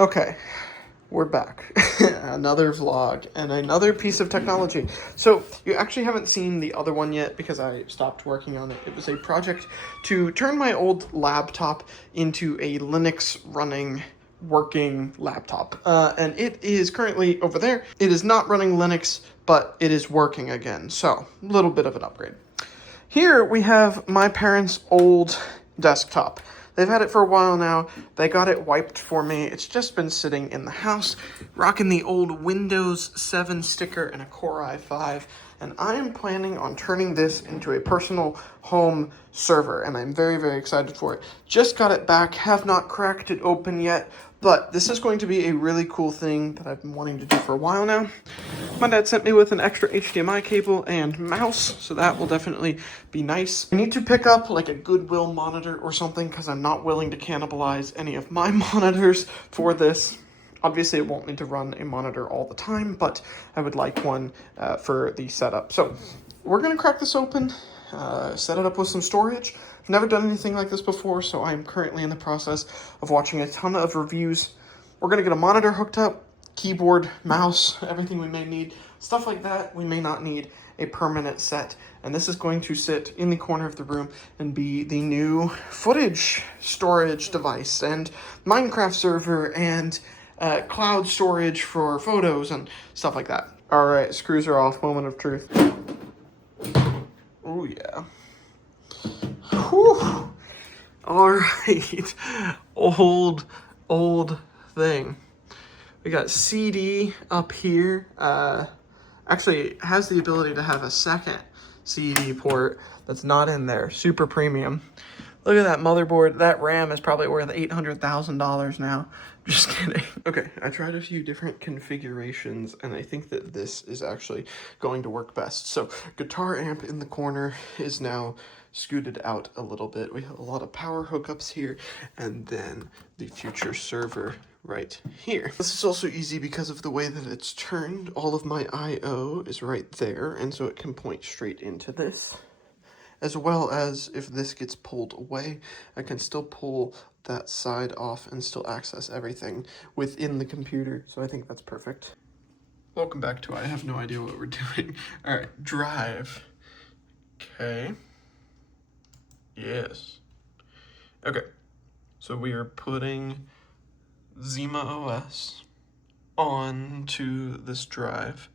Okay, we're back. Another vlog and another piece of technology. So you actually haven't seen the other one yet because I stopped working on it. It was a project to turn my old laptop into a Linux running working laptop. And it is currently over there. It is not running Linux, but it is working again. So a little bit of an upgrade. Here we have my parents' old desktop. They've had it for a while now. They got it wiped for me. It's just been sitting in the house, rocking the old Windows 7 sticker and a Core i5. And I am planning on turning this into a personal home server, and I'm very, very excited for it. Just got it back, have not cracked it open yet, but this is going to be a really cool thing that I've been wanting to do for a while now. My dad sent me with an extra HDMI cable and mouse, so that will definitely be nice. I need to pick up like a Goodwill monitor or something because I'm not willing to cannibalize any of my monitors for this. Obviously, it won't need to run a monitor all the time, but I would like one for the setup. So we're going to crack this open, set it up with some storage. I've never done anything like this before, so I'm currently in the process of watching a ton of reviews. We're going to get a monitor hooked up, keyboard, mouse, everything we may need. Stuff like that, we may not need a permanent set. And this is going to sit in the corner of the room and be the new footage storage device and Minecraft server and cloud storage for photos and stuff like that. All right, screws are off. Moment of truth. Oh yeah. Whew. All right. Old thing. We got CD up here. Actually, it has the ability to have a second CD port that's not in there. Super premium. Look at that motherboard. That RAM is probably worth $800,000 now. Just kidding. Okay, I tried a few different configurations, and I think that this is actually going to work best. So, guitar amp in the corner is now scooted out a little bit. We have a lot of power hookups here, and then the future server right here. This is also easy because of the way that it's turned. All of my I/O is right there, and so it can point straight into this. As well as if this gets pulled away, I can still pull that side off and still access everything within the computer. So I think that's perfect. Welcome back to I have no idea what we're doing. All right, drive. Okay. Yes. Okay. So we are putting Zima OS onto this drive.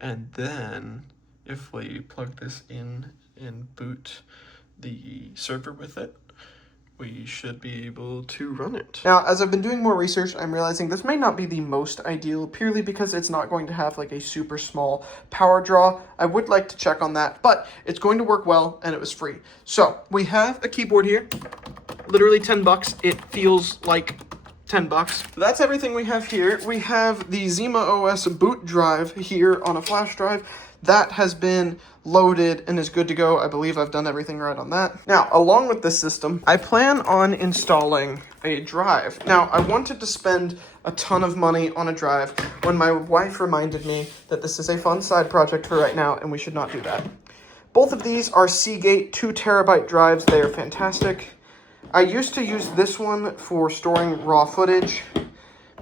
And then if we plug this in and boot the server with it, we should be able to run it. Now, as I've been doing more research, I'm realizing this may not be the most ideal, purely because it's not going to have like a super small power draw. I would like to check on that, but it's going to work well, and it was free. So we have a keyboard here, literally 10 bucks. It feels like 10 bucks. That's everything we have here. We have the Zima OS boot drive here on a flash drive. That has been loaded and is good to go. I believe I've done everything right on that. Now, along with this system, I plan on installing a drive. Now, I wanted to spend a ton of money on a drive when my wife reminded me that this is a fun side project for right now and we should not do that. Both of these are Seagate 2 terabyte drives. They are fantastic. I used to use this one for storing raw footage.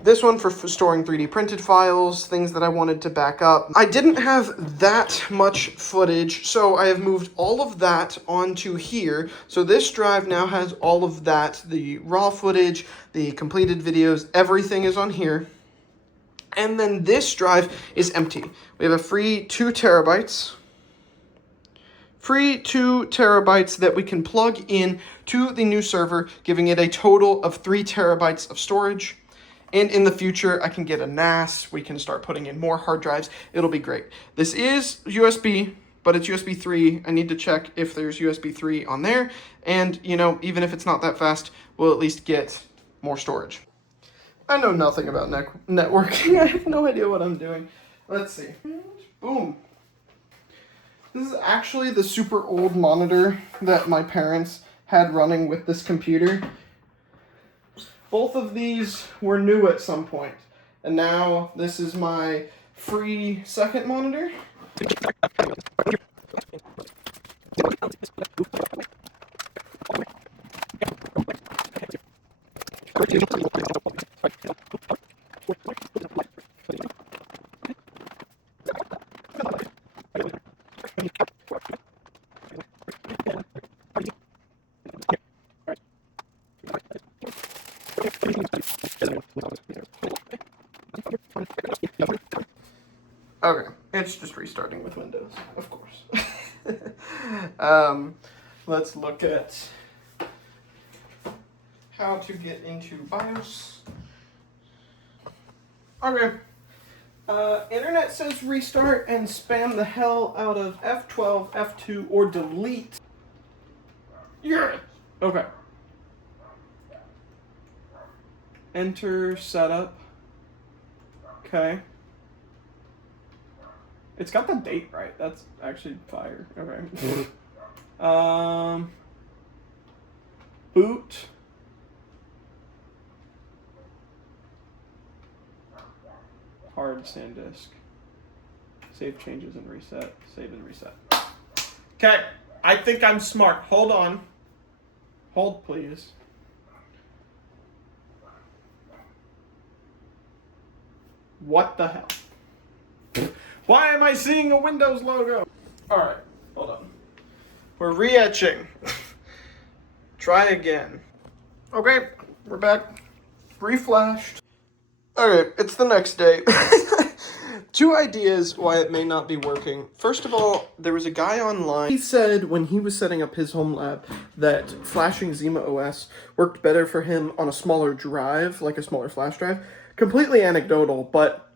This one for storing 3D printed files, things that I wanted to back up. I didn't have that much footage, so I have moved all of that onto here. So this drive now has all of that, the raw footage, the completed videos, everything is on here. And then this drive is empty. We have a free 2 terabytes. Free 2 terabytes that we can plug in to the new server, giving it a total of 3 terabytes of storage. And in the future, I can get a NAS. We can start putting in more hard drives. It'll be great. This is USB, but it's USB 3. I need to check if there's USB 3 on there. And, you know, even if it's not that fast, we'll at least get more storage. I know nothing about networking. I have no idea what I'm doing. Let's see. Boom. This is actually the super old monitor that my parents had running with this computer. Both of these were new at some point, and now this is my free second monitor. Okay, it's just restarting with Windows, of course. um, let's look at how to get into BIOS. Okay. Internet says restart and spam the hell out of F12, F2, or delete. Yeah. Okay. Enter setup. Okay. It's got the date right. That's actually fire. Okay. Boot. Hard SanDisk. Save changes and reset. Save and reset. Okay. I think I'm smart. Hold on. Hold, please. What the hell? Why am I seeing a Windows logo? Alright, hold on. We're re-etching. Try again. Okay, we're back. Reflashed. Okay, it's the next day. Two ideas why it may not be working. First of all, there was a guy online. He said when he was setting up his home lab that flashing Zima OS worked better for him on a smaller drive, like a smaller flash drive. Completely anecdotal, but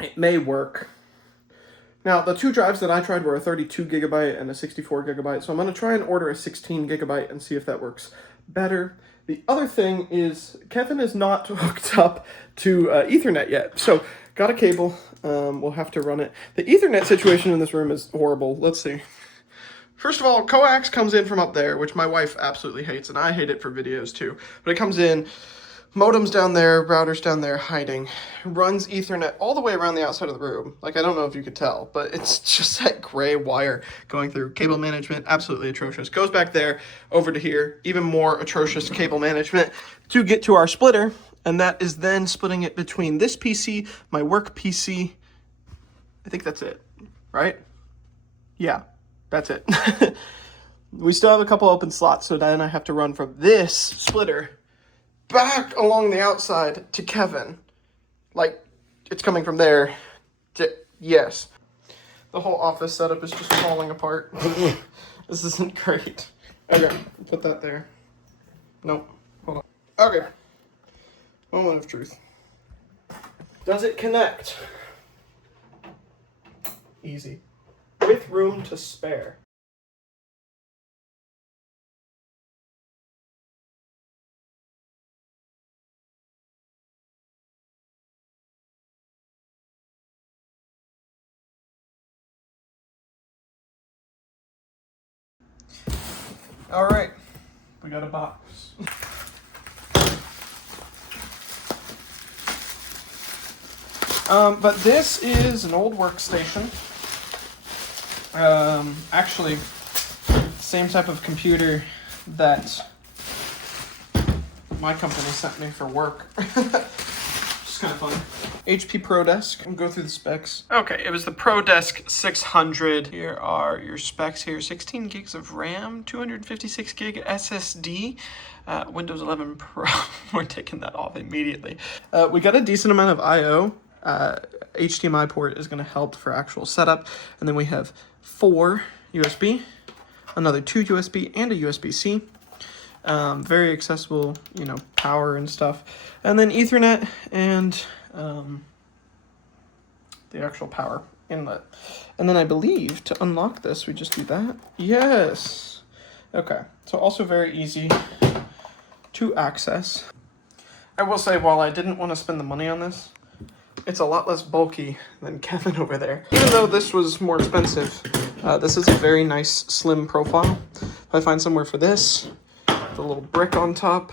it may work. Now, the two drives that I tried were a 32 gigabyte and a 64 gigabyte, so I'm going to try and order a 16 gigabyte and see if that works better. The other thing is, Kevin is not hooked up to Ethernet yet, so got a cable. We'll have to run it. The Ethernet situation in this room is horrible. Let's see. First of all, coax comes in from up there, which my wife absolutely hates, and I hate it for videos too. But it comes in, modem's down there, router's down there, hiding. Runs Ethernet all the way around the outside of the room. Like, I don't know if you could tell, but it's just that gray wire going through. Cable management, absolutely atrocious. Goes back there, over to here, even more atrocious cable management to get to our splitter. And that is then splitting it between this PC, my work PC. I think that's it, right? Yeah, that's it. We still have a couple open slots, so then I have to run from this splitter back along the outside to Kevin. Like, it's coming from there to, yes. The whole office setup is just falling apart. This isn't great. Okay, put that there. Nope, hold on. Okay. Moment of truth. Does it connect? Easy. With room to spare. All right, we got a box. But this is an old workstation. Actually, same type of computer that my company sent me for work. Just kind of fun. HP ProDesk. I'll go through the specs. Okay, it was the ProDesk 600. Here are your specs here. 16 gigs of RAM, 256 gig SSD, Windows 11 Pro. We're taking that off immediately. We got a decent amount of I/O. HDMI port is going to help for actual setup. And then we have 4 USB, another 2 USB, and a USB-C. Very accessible, you know, power and stuff. And then Ethernet and the actual power inlet. And then I believe to unlock this, we just do that. Yes. Okay. So also very easy to access. I will say, while I didn't want to spend the money on this, it's a lot less bulky than Kevin over there. Even though this was more expensive, this is a very nice slim profile. If I find somewhere for this, the little brick on top,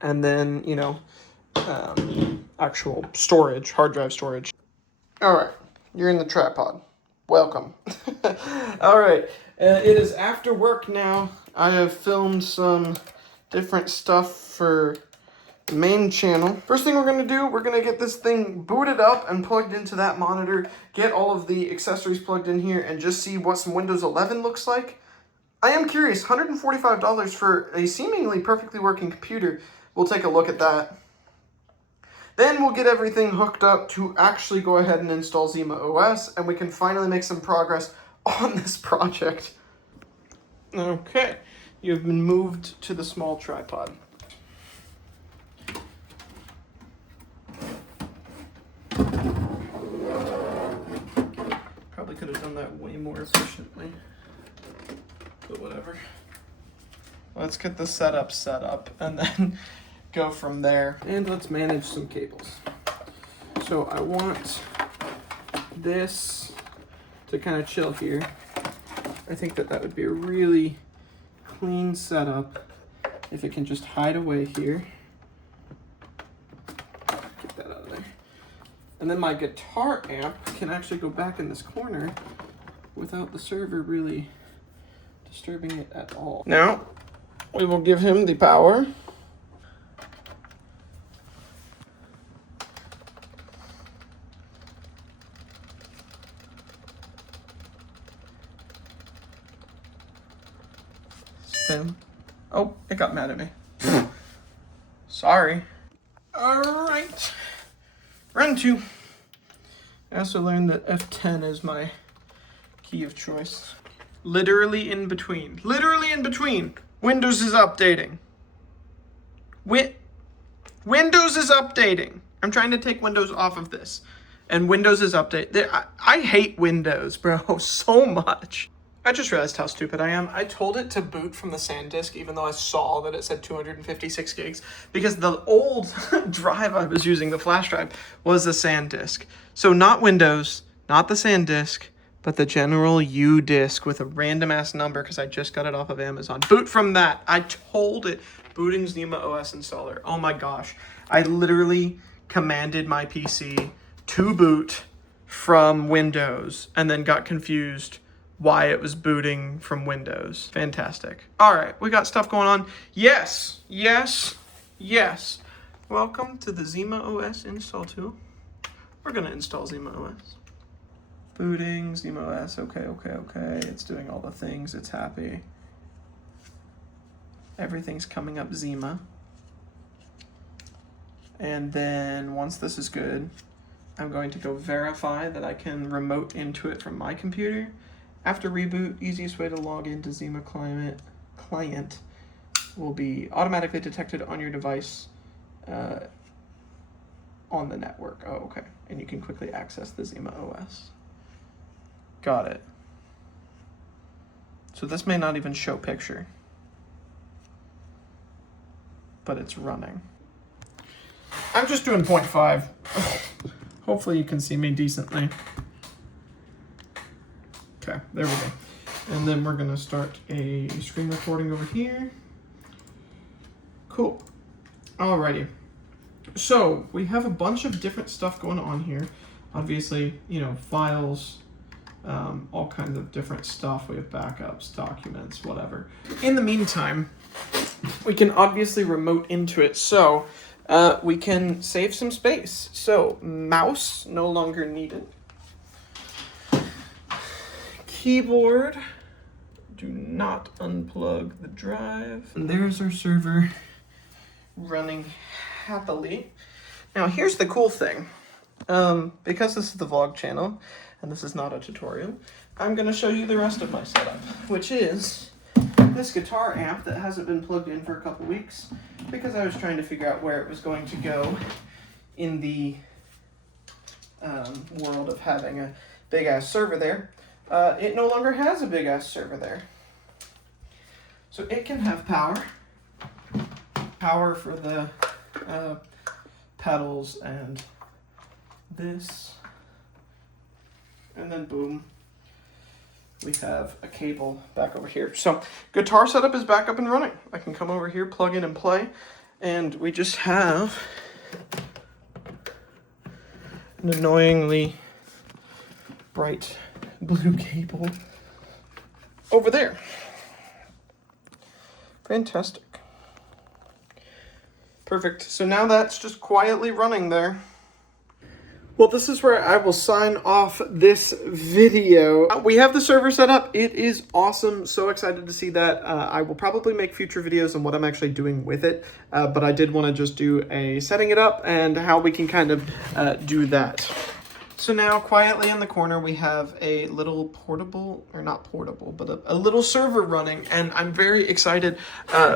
and then, you know, actual storage, hard drive storage. All right, you're in the tripod. Welcome. All right, it is after work now. I have filmed some different stuff for the main channel. First thing we're gonna do, we're gonna get this thing booted up and plugged into that monitor, get all of the accessories plugged in here, and just see what some Windows 11 looks like. I am curious, $145 for a seemingly perfectly working computer. we'll take a look at that. Then we'll get everything hooked up to actually go ahead and install Zima OS, and we can finally make some progress on this project. Okay, you've been moved to the small tripod. Probably could have done that way more efficiently, but whatever. Let's get the setup set up and then go from there. And let's manage some cables. So I want this to kind of chill here. I think that would be a really clean setup if it can just hide away here. Get that out of there. And then my guitar amp can actually go back in this corner without the server really disturbing it at all. Now, we will give him the power. Spin. Oh, it got mad at me. Sorry. All right. Round 2. I also learned that F10 is my key of choice. Literally in between. Literally in between. Windows is updating. Windows is updating. I'm trying to take Windows off of this. And Windows is updating. I hate Windows, bro, so much. I just realized how stupid I am. I told it to boot from the SanDisk, even though I saw that it said 256 gigs, because the old drive I was using, the flash drive, was a SanDisk. So not Windows, not the SanDisk, but the general U disk with a random ass number, because I just got it off of Amazon. Boot from that. I told it. Booting Zima OS installer. Oh my gosh. I literally commanded my PC to boot from Windows and then got confused why it was booting from Windows. Fantastic. All right, we got stuff going on. Yes, yes, yes. Welcome to the Zima OS install tool. We're gonna install Zima OS. Booting, Zima OS, okay. It's doing all the things, it's happy. Everything's coming up Zima. And then once this is good, I'm going to go verify that I can remote into it from my computer. After reboot, easiest way to log into Zima client will be automatically detected on your device on the network. Oh, okay. And you can quickly access the Zima OS. Got it. So this may not even show picture, but it's running. I'm just doing 0.5. Hopefully you can see me decently. Okay, there we go. And then we're gonna start a screen recording over here. Cool. Alrighty. So we have a bunch of different stuff going on here. Obviously, you know, files, all kinds of different stuff. We have backups, documents, whatever. In the meantime, we can obviously remote into it. So we can save some space. So mouse no longer needed. Keyboard, do not unplug the drive. And there's our server running happily. Now here's the cool thing. Because this is the vlog channel and this is not a tutorial, I'm gonna show you the rest of my setup, which is this guitar amp that hasn't been plugged in for a couple weeks because I was trying to figure out where it was going to go in the world of having a big ass server there. It no longer has a big ass server there. So it can have power. Power for the pedals and this. And then boom, we have a cable back over here. So guitar setup is back up and running. I can come over here, plug in and play. And we just have an annoyingly bright blue cable over there. Fantastic. Perfect. So now that's just quietly running there. Well, this is where I will sign off this video. We have the server set up. It is awesome. So excited to see that. I will probably make future videos on what I'm actually doing with it, but I did want to just do a setting it up and how we can kind of do that. So now, quietly in the corner, we have a little portable, or not portable, but a little server running, and I'm very excited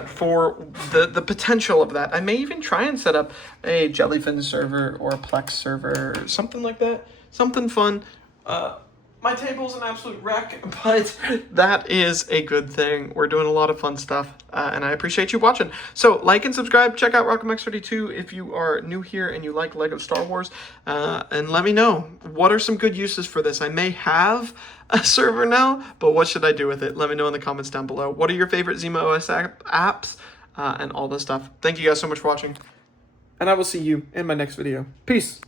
for the potential of that. I may even try and set up a Jellyfin server or a Plex server, or something like that. Something fun. My table's an absolute wreck, but that is a good thing. We're doing a lot of fun stuff, and I appreciate you watching. So, like and subscribe. Check out RockomaxVlogs if you are new here and you like LEGO Star Wars. And let me know, what are some good uses for this? I may have a server now, but what should I do with it? Let me know in the comments down below. What are your favorite ZimaOS apps and all this stuff? Thank you guys so much for watching, and I will see you in my next video. Peace.